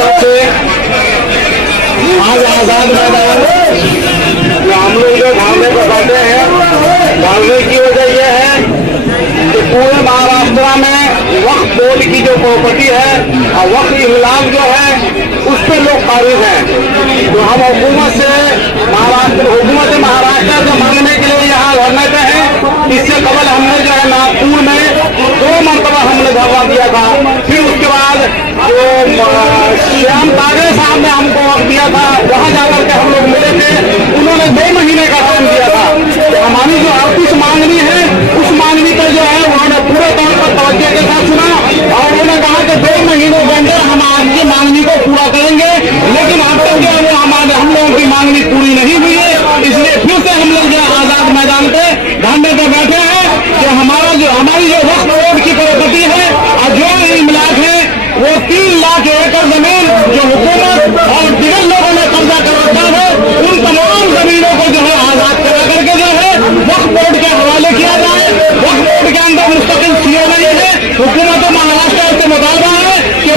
तरफ से आज आजाद मैदान जो हम लोग जो भागने को बैठे हैं, भागने की वजह यह है कि पूरे महाराष्ट्र में वक्फ बोर्ड की जो प्रॉपर्टी है और वक्फ इलाज जो है उस पर लोग काबिज हैं। तो हम हुकूमत से हुकूमत महाराष्ट्र से मांगने के लिए यहाँ धरने पे हैं। इससे कबल हमने जो है नागपुर में 2 मरतबा हमने धरना दिया था। फिर उसके बाद जो श्याम तागड़े साहब ने हमको वक्त दिया था, वहाँ जाकर के हम लोग मिले थे। उन्होंने 2 महीने का टाइम दिया था। तो हमारी जो आर्थिक मांगनी है उस मांगनी पर जो है उन्होंने पूरे तौर पर तवज्जो के साथ सुना और उन्होंने कहा कि 2 महीनों के अंदर हम आपकी मांगनी को पूरा करेंगे। लेकिन अब तक जो है हम लोगों की मांगनी पूरी नहीं हुई है। इसलिए फिर से हम लोग जो आजाद मैदान पे धरने पे बैठे हैं कि हमारी जो वक्फ बोर्ड की प्रॉपर्टी है और जो इमलाक है वो 3 लाख एकड़ जमीन जो हुकूमत और दिगर लोगों ने कब्जा कर रखा है, उन तमाम जमीनों को जो है आजाद करा करके जो है वक्फ बोर्ड के हवाले किया जाए। वक्फ बोर्ड के अंदर मुस्तकिल सीओ नहीं है। हुकूमत महाराष्ट्र से मुतालबा है कि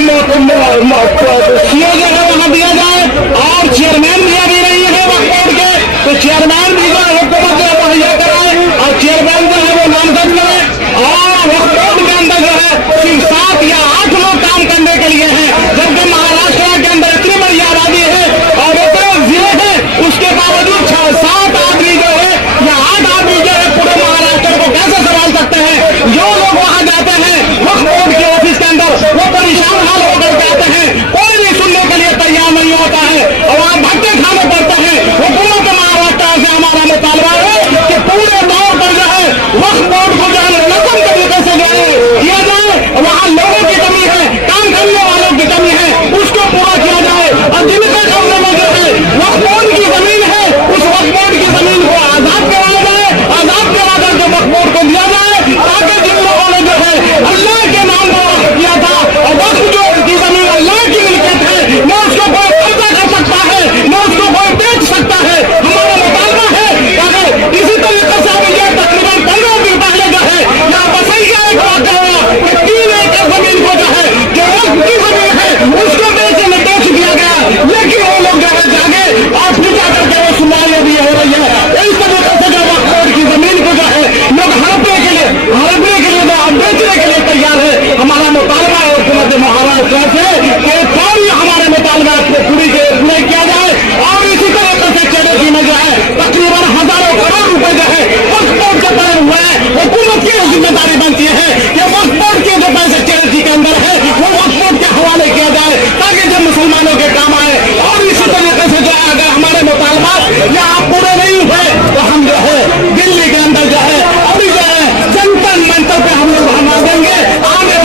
सीओ जो है वहां दिया जाए और चेयरमैन भी अभी नहीं है वक्फ बोर्ड के, तो चेयरमैन भी जो हुकूमत जो मुहैया कराए और चेयरमैन जो है वो नामजद करे। और वक्फ बोर्ड के अंदर जो है सिर्फ 7 या 8 लोग काम करने के लिए हैं, जबकि महाराष्ट्र के अंदर इतनी बड़ी आबादी है और इतने जिले हैं, उसके बावजूद 7 आदमी जो है या 8 आदमी जो है पूरे महाराष्ट्र को कैसे संभाल सकते हैं। जो लोग वहां जाते हैं वक्फ बोर्ड के ऑफिस के अंदर वो परेशान हाल होकर जाते हैं, कोई भी सुनने के लिए तैयार नहीं होता है और वहां धक्के खाने पड़ते हैं। हुकूमत महाराष्ट्र से हमारा मुतालबा है कि पूरे तौर पर जो है वक्फ बोर्ड को जो है नजम तरीके से जो है किया जाए। वहां लोगों की कमी है, काम करने वालों की कमी है, उसको पूरा किया जाए। और जिनके कब्जे में जो है वक्फ बोर्ड की जमीन है उस वक्फ बोर्ड की जमीन को आजाद कराया जाए। आजाद करा करके वक्फ बोर्ड को दिया जाए ताकि जिन लोगों ने जो है अल्लाह के नाम पर वक्फ किया था और वक्फ जो की जमीन अल्लाह की मिल्कियत है, न उसको कोई कब्जा कर सकता है न उसको कोई बेच सकता है। हमारा मुतालबा है अगर इसी तरीके से अभी ये तकरीबन 15 दिन पहले जो है यहाँ बसई का एक वाक़या हुआ, 3 एकड़ जमीन को जो है जो वक्फ की जमीन है उसको बेच दिया गया। लेकिन वो लोग जो है जागे और फिर जाकर के वो सुनवाई भी हो रही है। इस तरीके से जो वक्फ बोर्ड की जमीन को जो है लोग हड़पने के लिए बेचने के लिए तैयार है। हमारा मुतालबा है हुकूमत महाराष्ट्र से कि फौरी हमारे मुतालबा को पूरे किया जाए। और इसी तरीके से चेडोजी में जो है तकरीबन हजारों करोड़ रुपए जो है वक्फ बोर्ड से पड़े हुए हैं। हुकूमत की जिम्मेदारी बनती है कि वक्फ बोर्ड के जो पैसे चेडोजी के अंदर है वो वक्फ बोर्ड के हवाले किया जाए ताकि जो मुसलमानों के काम आए। और इसी तरीके से जो है अगर हमारे मुतालबा यहाँ पूरे नहीं हुए तो हम जो है दिल्ली के अंदर जो है अभी जो है जंतर मंतर पे हम लोग धरना देंगे। आने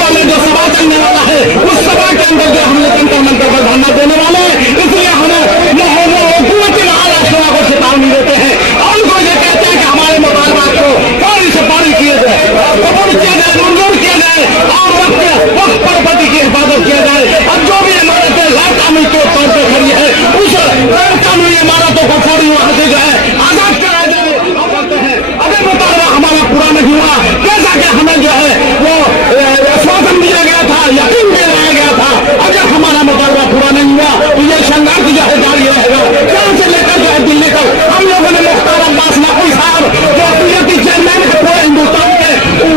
वाले जो सभा चलने वाला है उस सभा के अंदर जो हम लोग जंतर मंतर पर धरना देने वाले हैं। इसलिए हमें हुकूमत महाराष्ट्र को चेतावनी देते हैं और उनको ये कहते हैं कि हमारे मुतालबा को फौरी से फौरी किया जाए, कबूल किया जाए, मंजूर किया जाए और वक्फ प्रॉपर्टी की हिफाजत किया जाए। और जो भी इमारतें गैर कानूनी के तौर पर खड़ी है उस गैर कानूनी इमारतों को फौरी वहां से जो है आजाद कराया जाए। अगर मुतालबा हमारा पूरा नहीं हुआ, जैसा कि हमें जो है वो आश्वासन दिया गया था, यकीन दिलाया गया था, अगर हमारा मुतालबा पूरा नहीं हुआ तो ये संघर्ष जो है जारी रहेगा। यहाँ से लेकर जो है दिल्ली तक हम लोगों ने मुख्तार अब्बास नकवी साहब जो पीएटी चेयरमैन है पूरे हिंदुस्तान के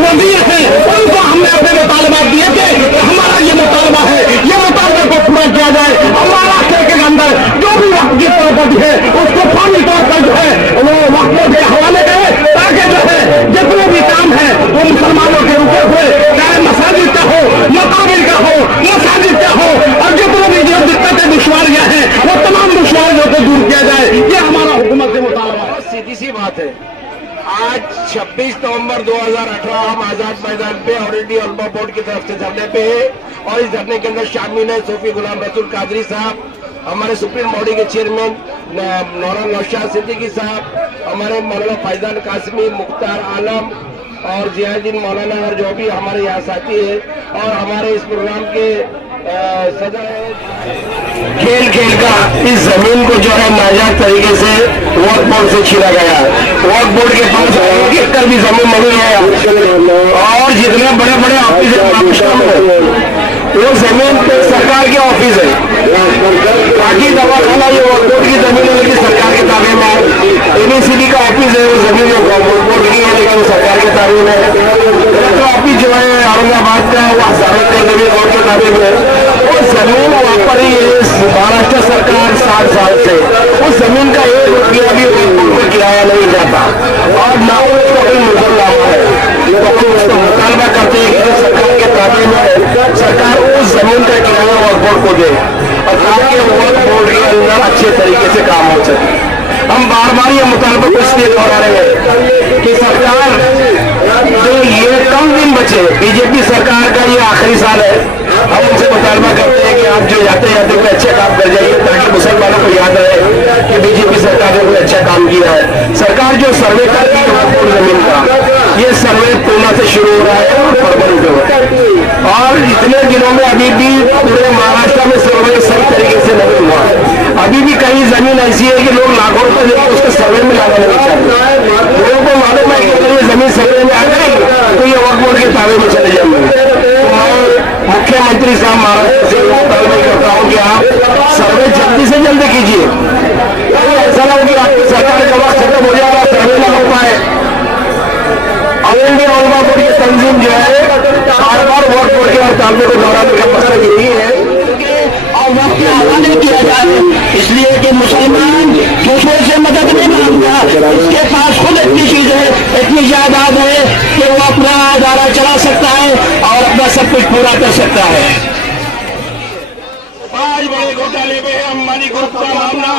वजीर हैं, उनको हमने अपने मुतालबा दिए थे। हमारा ये मुतालबा है, ये मुतालबे को पूरा किया जाए। महाराष्ट्र के अंदर जो भी वक्त की प्रॉपर्टी है उसको फौरी तौर पर जो है वो वक्त के हवाले करें ताकि जो है जितने भी काम है वो मुसलमानों के रुके हुए, चाहे मसाजिद का हो, मकाबिर का हो, मसाजिद का हो, और जितने भी जो दिक्कतें दुश्वारियां हैं वो तमाम दुश्वारियों को दूर किया जाए। ये हमारा हुकूमत से मुतालबा है। सीधी सी बात है, आज 26 नवंबर 2018 हम आजाद मैदान पे और इंडिया उलमा बोर्ड की तरफ से धरने पे है और इस धरने के अंदर शामिल है सूफी गुलाम रसूल कादरी साहब, हमारे सुप्रीम बॉडी के चेयरमैन मौलाना नौशाद सिद्दीकी साहब, हमारे मौलाना फैजान कासमी, मुख्तार आलम और जियाउद्दीन मौलाना और जो भी हमारे यहाँ साथी है और हमारे इस प्रोग्राम के सदर है। खेल का इस जमीन को जो है नाजायज तरीके से वक्फ बोर्ड से छीना गया। वक्फ बोर्ड के पास 1 एकड़ भी जमीन नहीं है और जितने बड़े बड़े ऑफिसर वो जमीन पे सरकार के ऑफिस है, बाकी दवाखाना ये वक्फ की जमीन है लेकिन सरकार के ताबे में है। एबीसीडी का ऑफिस है, वो जमीन वक्फ की है लेकिन सरकार के ताबे में है। तो ऑफिस जो है औरंगाबाद का वो हजारों की जमीन वक्फ के ताबे में है। वो जमीन वहाँ पर ही महाराष्ट्र सरकार 60 साल से उस जमीन का 1 रुपया भी वक्फ किराया नहीं जाता और ना उसका कोई मुजर्रनामा है। तो उसका मुतालबा करते हैं कि सरकार के ताबे में है, सरकार उस जमीन का किराया वक्फ बोर्ड को दे और ताकि वक्फ बोर्ड के अंदर अच्छे तरीके से काम हो सके। हम बार बार ये मुतालबा को इसलिए दोहरा रहे हैं कि सरकार जो ये कम दिन बचे, बीजेपी सरकार का ये आखिरी साल है, हम उनसे मुतालबा करते हैं कि आप जो जाते जाते कोई अच्छे काम कर जाइए ताकि मुसलमानों को याद रहे कि बीजेपी सरकार ने कोई अच्छा काम किया है। सरकार जो सर्वे कर रही है वक्फ जमीन का, ये सर्वे पूना से शुरू हो रहा है और फरवरी में, और इतने दिनों में अभी भी पूरे महाराष्ट्र में सर्वे सही तरीके से नहीं हुआ। अभी भी कई जमीन ऐसी है कि लोग लाखों रुपए देकर उसके सर्वे में लगाने नहीं चाहते। लोगों को मालूम है कि अगर ये जमीन सर्वे में आ गई तो ये वक्फ बोर्ड के ताबे में चले जाएंगे। तो मैं मुख्यमंत्री साहब महाराष्ट्र से मुतालबा करता हूँ कि आप सर्वे जल्दी से जल्दी कीजिए। ऐसा ना हो कि आपकी सरकार का वक्त खत्म हो जाएगा, सर्वे ना हो पाए। ऑल इंडिया उलमा बोर्ड की तंजीम जो है बार बार वक्फ बोर्ड के मुतालबे को दोहराने का मकसद यही है और वक्त के हवाले किया जाए, इसलिए कि मुसलमान दूसरों से मदद नहीं मांगता, उसके पास खुद इतनी चीज है, इतनी जायदाद है कि वो अपना अदारा चला सकता है और अपना सब कुछ पूरा कर सकता है। 5 बड़े घोटाले में अंबानी ग्रुप का मामला,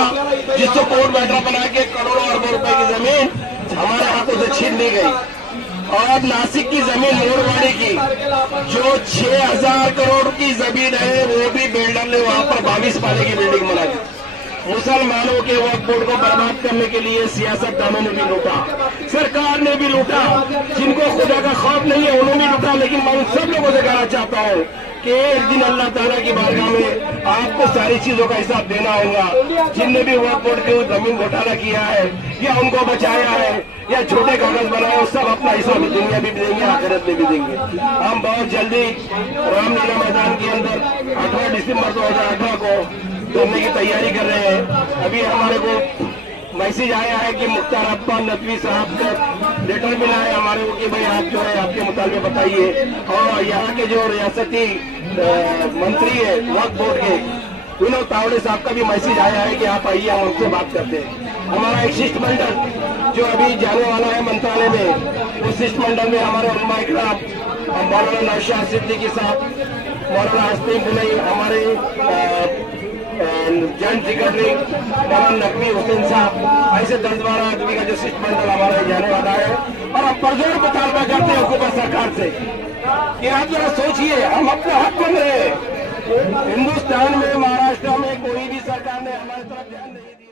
जिसको कोर्ट बैठा बना के करोड़ों अरबों रुपए की जमीन हमारे हाथों से छीन ली गई, और नासिक की जमीन मोरवाड़ी की जो 6000 करोड़ की जमीन है वो भी बिल्डर ने वहां पर 22 पाले की बिल्डिंग बना दी। मुसलमानों के वक्फ बोर्ड को बर्बाद करने के लिए सियासतदानों ने भी लूटा, सरकार ने भी लूटा, जिनको खुदा का खौफ नहीं है उन्होंने भी लूटा। लेकिन मैं उन सब लोगों से कहना चाहता हूँ कि एक दिन अल्लाह ताला की बारगाह में आपको सारी चीजों का हिसाब देना होगा। जिनने भी वक्फ बोर्ड के जमीन घोटाला किया है या उनको बचाया है या छोटे कागज बनाए, सब अपना हिसाब दुनिया भी देंगे, आखिरत में भी देंगे। हम बहुत जल्दी रामलीला मैदान के अंदर 18 दिसंबर 2018 को करने की तैयारी कर रहे हैं। अभी हमारे को मैसेज आया है कि मुख्तार अब्बास नकवी साहब का लेटर मिला है हमारे को कि भाई आप जो है आपके मुताबिक बताइए, और यहाँ के जो रियासती मंत्री है वक्फ बोर्ड के विनोद तावड़े साहब का भी मैसेज आया है कि आप आइए, हम उनसे बात करते हैं। हमारा एक शिष्टमंडल जो अभी जाने वाला है मंत्रालय में, उस शिष्टमंडल में हमारे उलमा इकराम मौलाना नौशाद सिद्दीकी साहब, मौलाना हस्तीन बुनई, हमारे जॉइंट सेक्रेटरी मौलाना नकवी हुसैन साहब, ऐसे 10-12 आदमी का जो शिष्टमंडल हमारा जाने वाला है। और हम परजोर मुतालबा करते हैं हुकूमत सरकार से कि आप जरा सोचिए, हम अपना हक मांग रहे हैं। हिंदुस्तान में महाराष्ट्र में कोई भी सरकार ने हमारी तरफ ध्यान नहीं दिया।